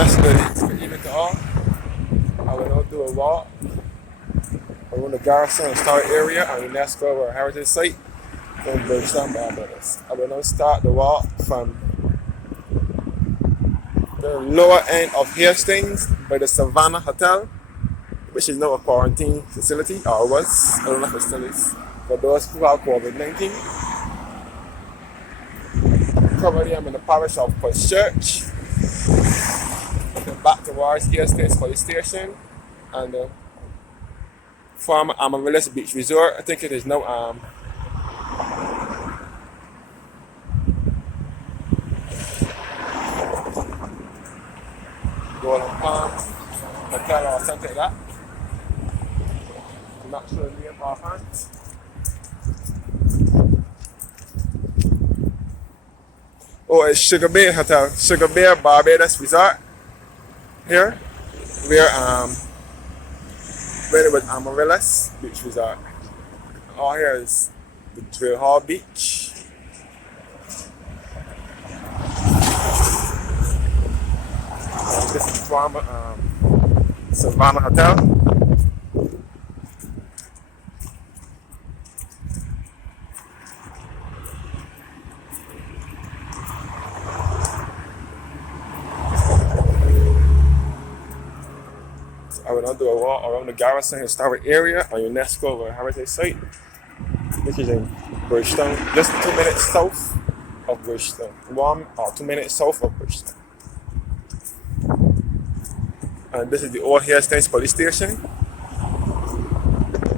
That's good evening to all. I will now do a walk around the Garrison historic area on UNESCO World Heritage Site in Bridgetown, Barbados. I will now start the walk from the lower end of Hastings by the Savannah Hotel, which is now a quarantine facility, or was. I don't know if it still is. For those who have COVID-19. Currently, I'm in the parish of Church. Looking back towards Hastings Police Station and the former Amaryllis Beach Resort. I think it is now Golden Palms Hotel or something like that. I'm not sure the name offhand. Oh, it's Sugar Bay Hotel, Sugar Bay Barbados Resort here, where it was Amaryllis Beach Resort. All here is the Drill Hall Beach. And this is former Savannah Hotel. I will now do a walk around the Garrison historic area on UNESCO World Heritage Site, which is in Bridgetown, just 2 minutes south of Bridgetown. 1 or 2 minutes south of Bridgetown. And this is the old Hastings Police Station.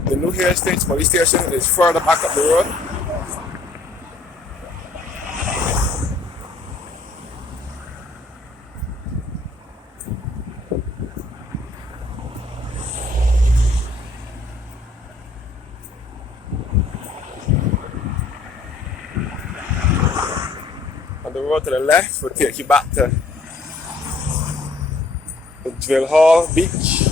The new Hastings Police Station is further back up the road. And the road to the left will take you back to the Drill Hall Beach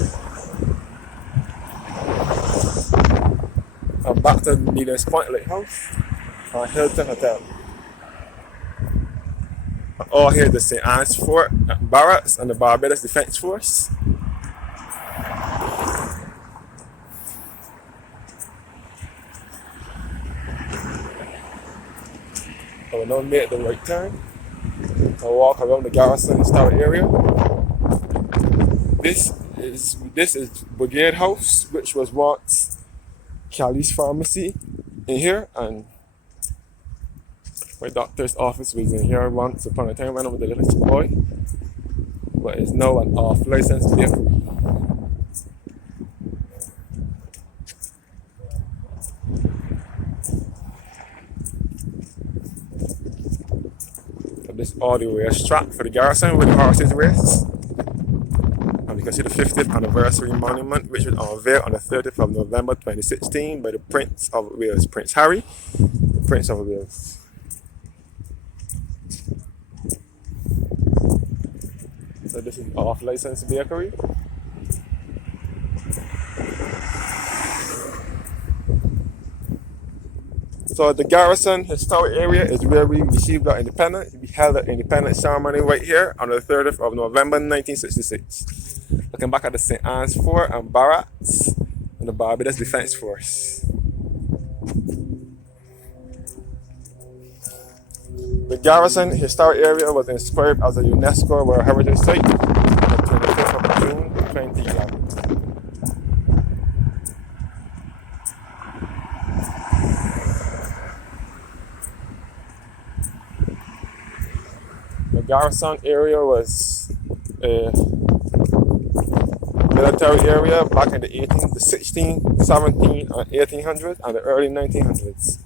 and back to Needham's Point Lighthouse or Hilton Hotel. And all here the St. Anne's Fort, Barracks and the Barbados Defence Force. I will now make the right turn and walk around the Garrison historic area. This is Brigade House, which was once Callie's Pharmacy in here, and my doctor's office was in here once upon a time when I was a little boy, but it's now an off-licensed bakery. This all the way track for the Garrison where the horses race. And you can see the 50th anniversary monument, which was unveiled on the 30th of November 2016 by the Prince of Wales, Prince Harry, the Prince of Wales. So this is off-licensed bakery. So the Garrison historic area is where we received our independence. We held an independence ceremony right here on the 30th of November 1966. Looking back at the St. Anne's Fort and Barracks and the Barbados Defence Force. The Garrison historic area was inscribed as a UNESCO World Heritage Site on the 25th of June 2011. The Garrison area was a military area back in the 16, 17, and 1800s and the early 1900s.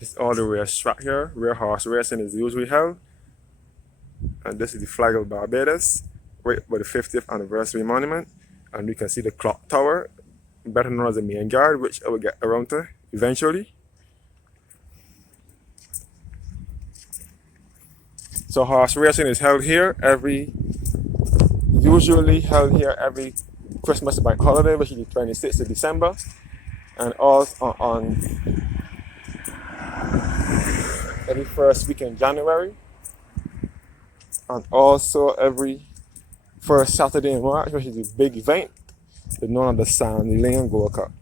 It's all the way track here where horse racing is usually held. And this is the flag of Barbados, right by the 50th anniversary monument. And we can see the clock tower, better known as the main guard, which I will get around to eventually. So horse racing is held here usually held here every Christmas bank holiday, which is the 26th of December, and also on every first week in January, and also every first Saturday in March, which is a big event, known as the Sandy Lane Gold Cup.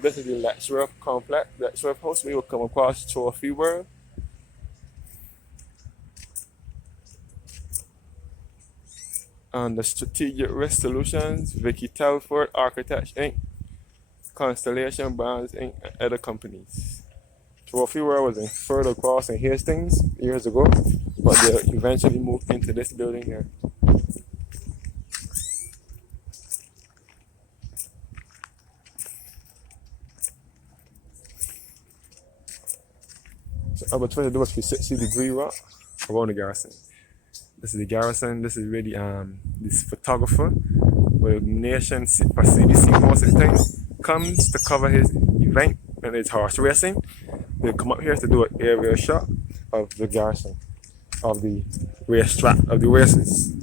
This is the lecturer complex, lecturer post. We will come across Trophy World. And the Strategic Risk Solutions, Vicky Telford Architects Inc., Constellation Brands Inc., and other companies. Trophy World was in further across in Hastings years ago, but they eventually moved into this building here. So I will try to do a 360-degree rock around the Garrison. This is the Garrison. This is really this photographer with Nation for CBC most of the time comes to cover his event and his horse racing. They come up here to do an aerial shot of the Garrison, of the racetrack, of the races.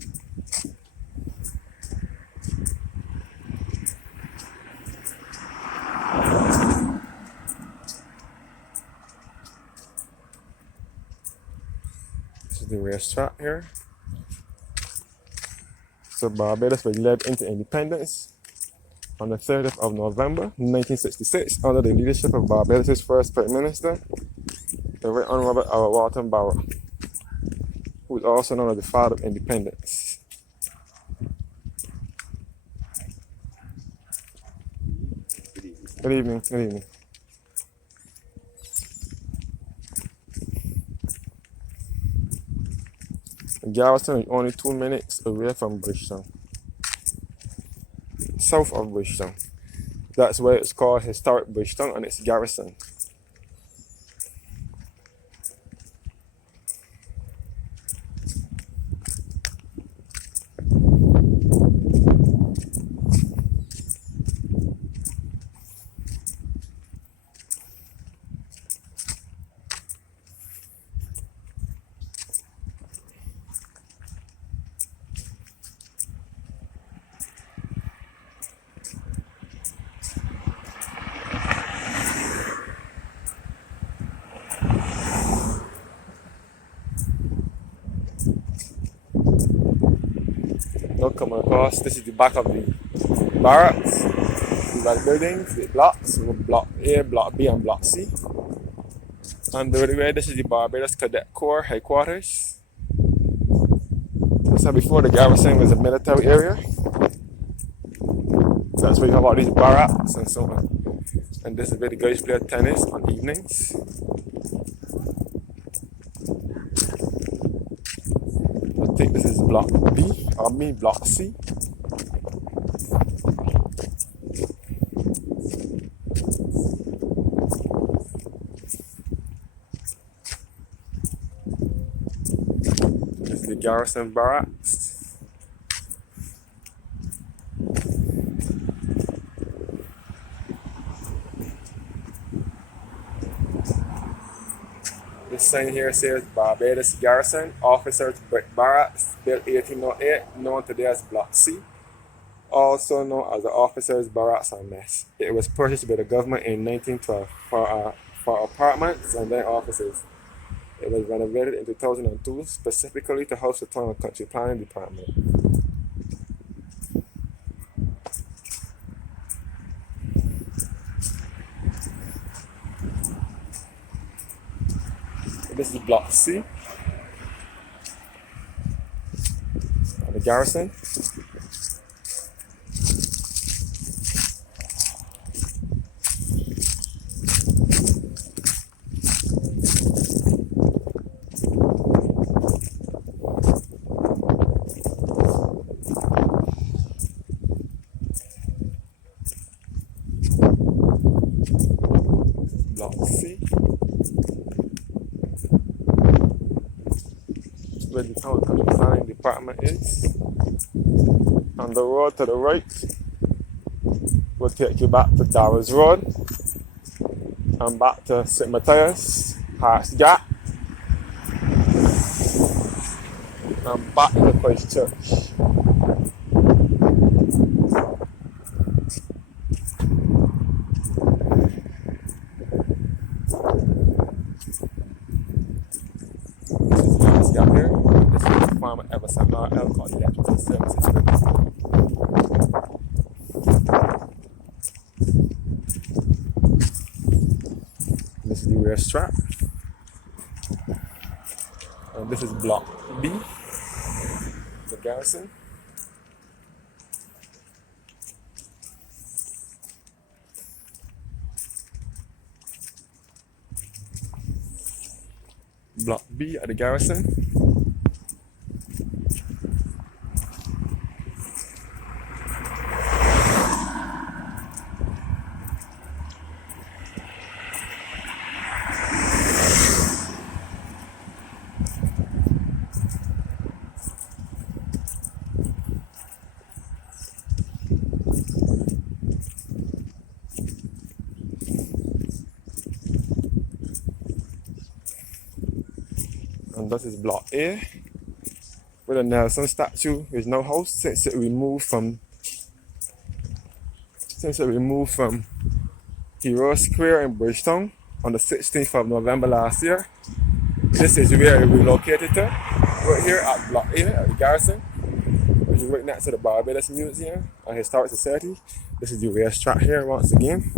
This is the racetrack here. So Barbados was led into independence on the 30th of November 1966 under the leadership of Barbados' first Prime Minister, the Right Honorable Walton Barrow, who is also known as the Father of Independence. Good evening. Good evening. Garrison is only 2 minutes away from Bridgetown, south of Bridgetown. That's why it's called Historic Bridgetown, and it's Garrison. Now coming across, this is the back of the barracks. These are the buildings, the blocks, Block A, Block B, and Block C. And the way, this is the Barbados Cadet Corps headquarters. So before, the Garrison was a military area. That's where you have all these barracks and so on. And this is where the guys play tennis on evenings. I think this is Block B, or Block C. This is the Garrison Barracks. This sign here says Barbados Garrison, Officers Brick Barracks, built 1808, known today as Block C, also known as the Officers Barracks and Mess. It was purchased by the government in 1912 for apartments and then offices. It was renovated in 2002 specifically to house the Town and Country Planning Department. This is Block C, the Garrison. where the town planning department is. On the road to the right will take you back to Darrow's Road and back to St. Matthias, Hart's Gap, and back to Christ Church. This is Hart's Gap here. This is the farm at Everson RL called the Electrical Services Limited. This is the rear strap. And this is block B, the Garrison. Block B at the Garrison. And this is block A with a Nelson statue with no house since it removed from Hero Square in Bridgetown on the 16th of November last year. This is where it relocated to, right here at block A at the Garrison, which is right next to the Barbados Museum and Historic Society. This is the rear strap here once again.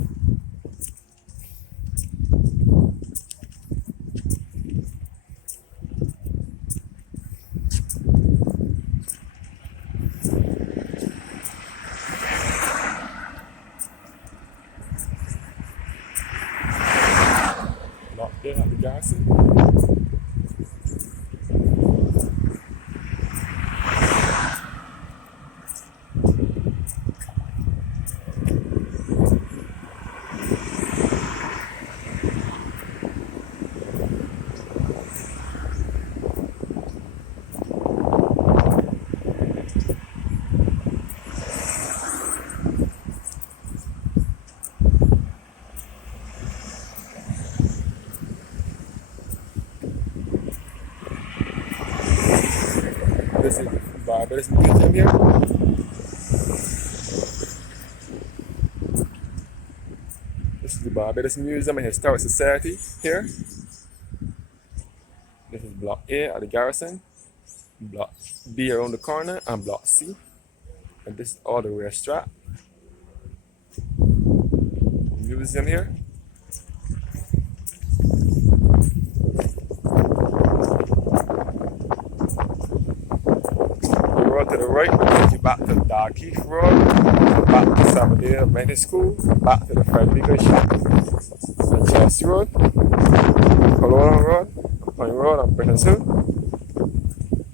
There at the Garrison. This is Barbados Museum here. This is the Barbados Museum and Historic Society here. This is block A at the Garrison, block B around the corner, and block C. And this is all the rear strap. Museum here. To the right, take you back to Darkeith Road, back to Sabadell Elementary School, back to the Frederica Shop, and Chelsea Road, Colonna Road, Pine Road, and Britain's Hill.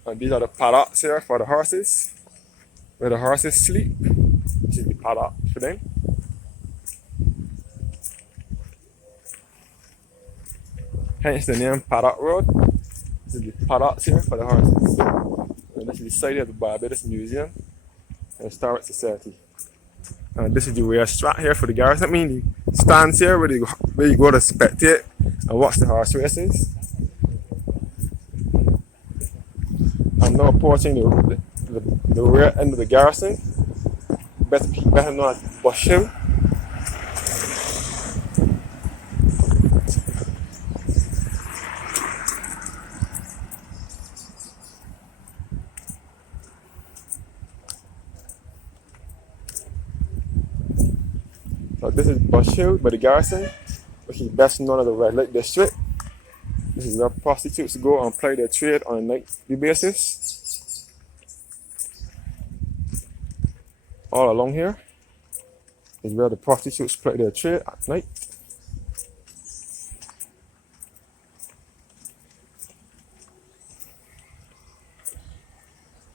And these are the paddocks here for the horses, where the horses sleep, which is the paddock for them. Hence the name Paddock Road. This is the paddocks here for the horses. And this is the side of the Barbados Museum and Historic Society. And this is the rear strap here for the Garrison. I mean, the stands here where you go to spectate and watch the horse races. I'm now approaching the rear end of the Garrison, better known as Bush Hill. So this is Bush Hill by the Garrison, which is best known as the Red Light District. This is where prostitutes go and ply their trade on a nightly basis. All along here is where the prostitutes ply their trade at night.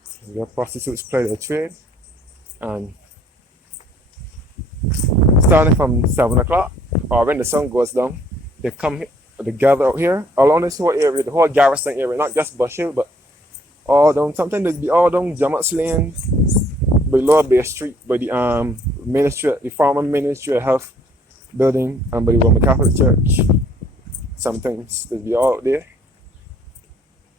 This is where prostitutes ply their trade, and starting from 7 o'clock or when the sun goes down, they come here, they gather out here along this whole area, the whole Garrison area, not just Bush Hill, but all down. Sometimes there'd be all down Jamas Lane, below Bay Street, by the ministry, the former Ministry of Health building, and by the Roman Catholic Church. Sometimes they'd be all out there,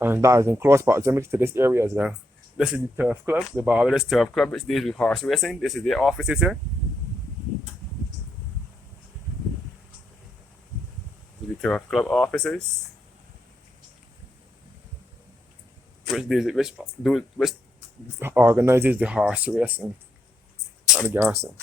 and that is in close proximity to this area as well. This is the Turf Club, the Barbados Turf Club, which deals with horse racing. This is their offices here. The Turf Club offices, which organizes the horse racing at the Garrison.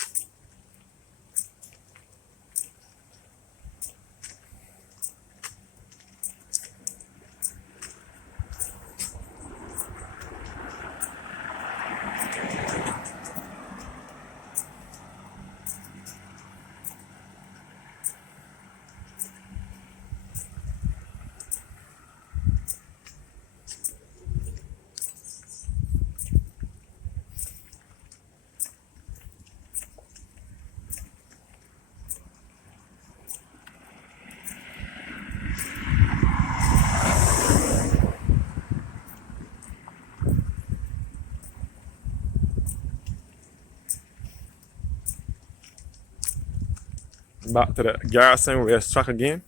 Back to the Garrison racetrack again.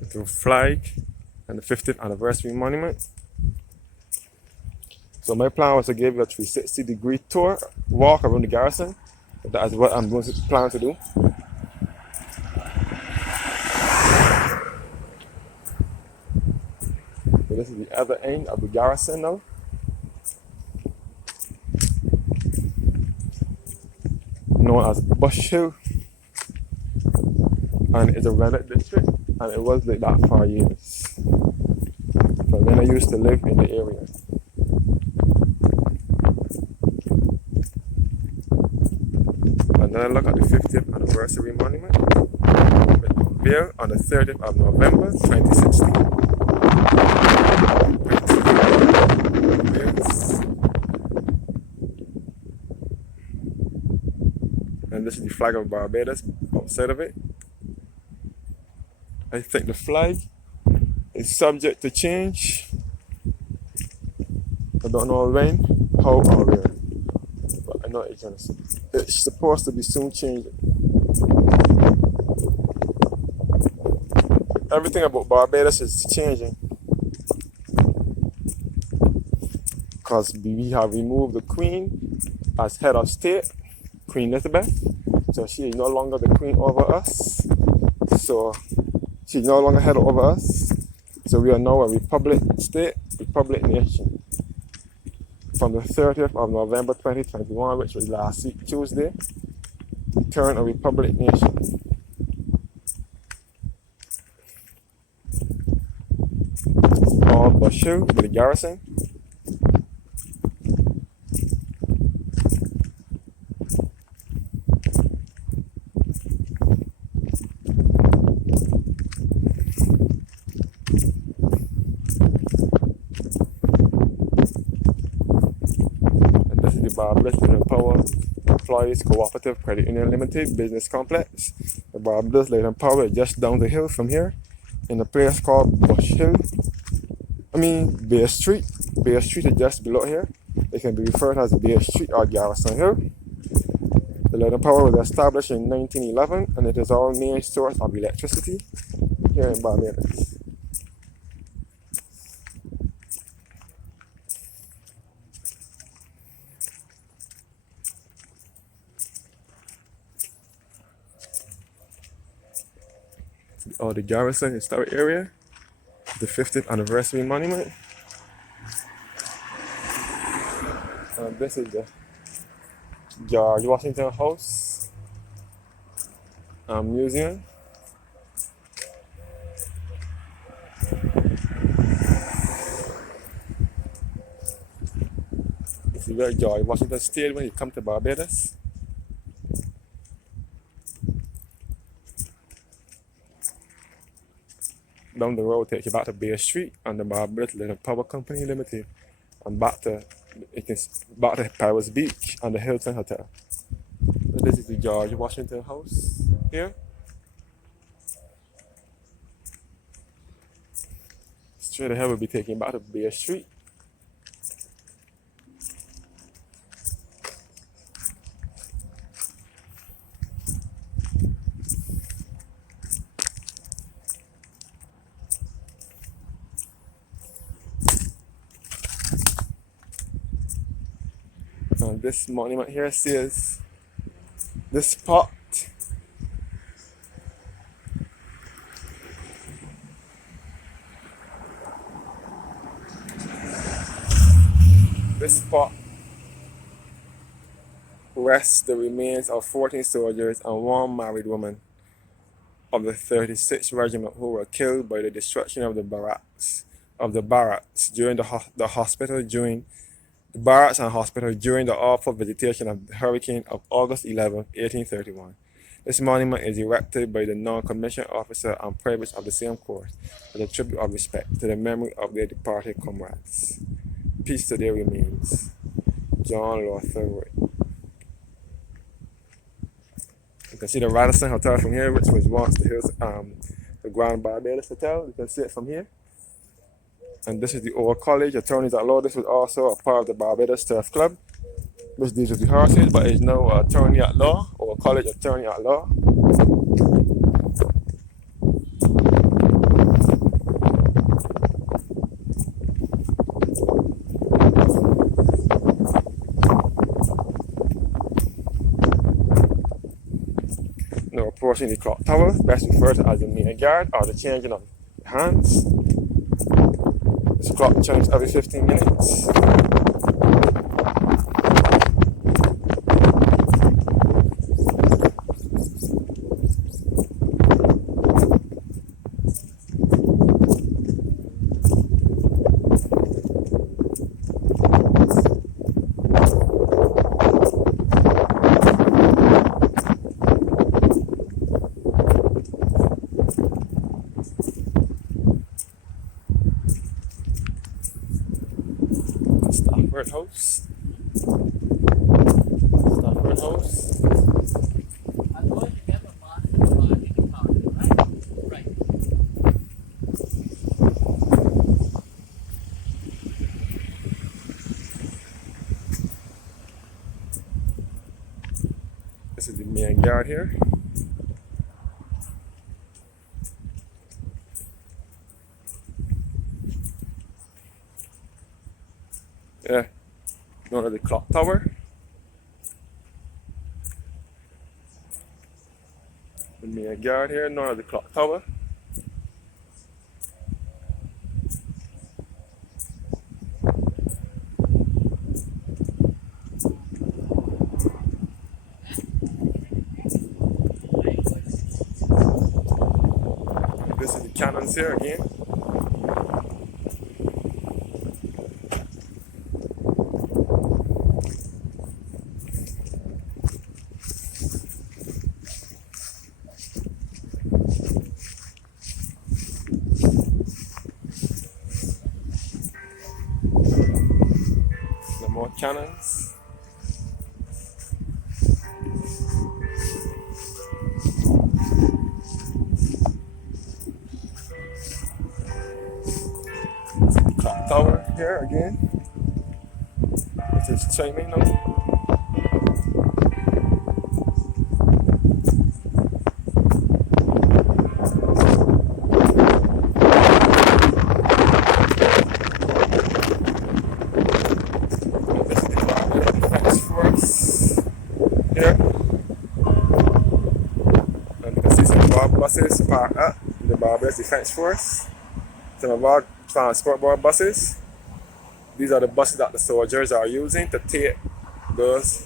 The flag and the 50th anniversary monument. So my plan was to give you a 360-degree tour, walk around the Garrison. That is what I'm going to plan to do. So this is the other end of the Garrison now. Known as Bush Hill. And it's a rented district, and it was like that for years. So when I used to live in the area. And then I look at the 50th anniversary monument. Here on the 30th of November 2016. And this is the flag of Barbados outside of it. I think the flag is subject to change. I don't know when, how, or where. But I know it's supposed to be soon changing. Everything about Barbados is changing. Because we have removed the Queen as head of state, Queen Elizabeth. So she is no longer the Queen over us. So she's no longer head over us. So we are now a republic state, republic nation. From the 30th of November 2021, which was last week, Tuesday, we turned a republic nation. All Bush Hill with the Garrison. Barbados Light Power Employees Cooperative Credit Union Limited Business Complex. The Barbados Light Power is just down the hill from here in a place called Bush Hill. Bay Street. Bay Street is just below here. It can be referred as Bay Street or Garrison Hill. The Light Power was established in 1911 and it is our main source of electricity here in Barbados. The Garrison Historic Area, the 50th Anniversary Monument. And this is the George Washington House Museum. This is where George Washington stayed when he came to Barbados. Down the road takes you back to Bay Street and the Barbados Light Power Company Limited, and back to Paris Beach and the Hilton Hotel. This is the George Washington House here. Straight ahead, we'll be taking back to Bear Street. And this monument here says, this spot rests the remains of 14 soldiers and one married woman of the 36th Regiment who were killed by the destruction of the barracks during the hospital during the barracks and hospital during the awful visitation of the hurricane of August 11, 1831. This monument is erected by the non-commissioned officer and privates of the same corps as a tribute of respect to the memory of their departed comrades. Peace to their remains. John Lawther Roy. You can see the Radisson Hotel from here, which was once the Grand Barbados Hotel. You can see it from here. And this is the old college, attorneys at law. This was also a part of the Barbados Turf Club, which deals with the horses, but is now attorney at law, or college attorney at law. Now approaching the clock tower, best referred to as the main guard, or the changing of hands. This clock changes every 15 minutes. Stafford House. Stafford House. I'm going to get a box in the car, right? Right. This is the main guard here. Yeah, known as the clock tower. The main guard here, known as the clock tower. This is the cannons here again. More cannons. Clock tower here again. It is chiming now. Here, and you can see some board buses parked up in the Barbados Defence Force. Some of our transport board buses. These are the buses that the soldiers are using to take those,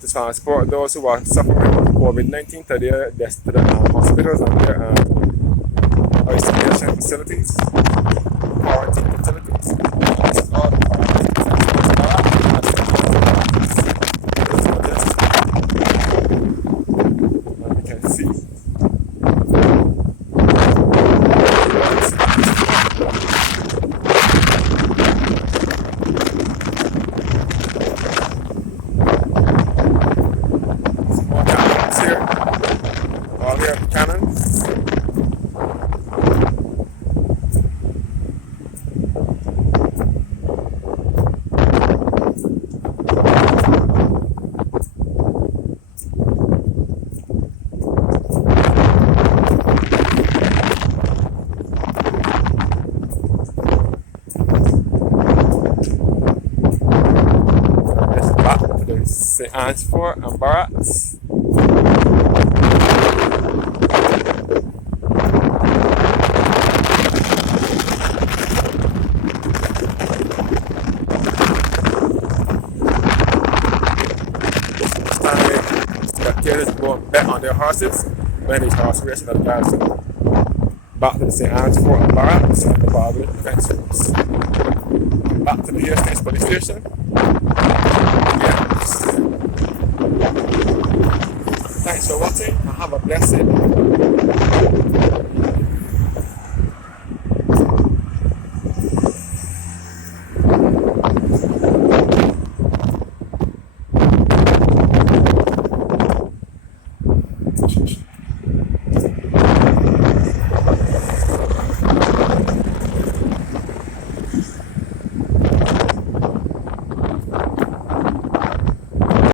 to transport those who are suffering from COVID-19 to the hospitals and their isolation facilities, quarantine facilities. This is all the Barbados Defence Force barracks. You can see more St. Anne's Fort and Barracks. Spectators go and bet on their horses when there's horse racing at the Garrison. Back to the St. Anne's Fort and Barracks and the Barbados Defence Force. Back to the Garrison police station. Yes. Thanks for watching and have a blessed day.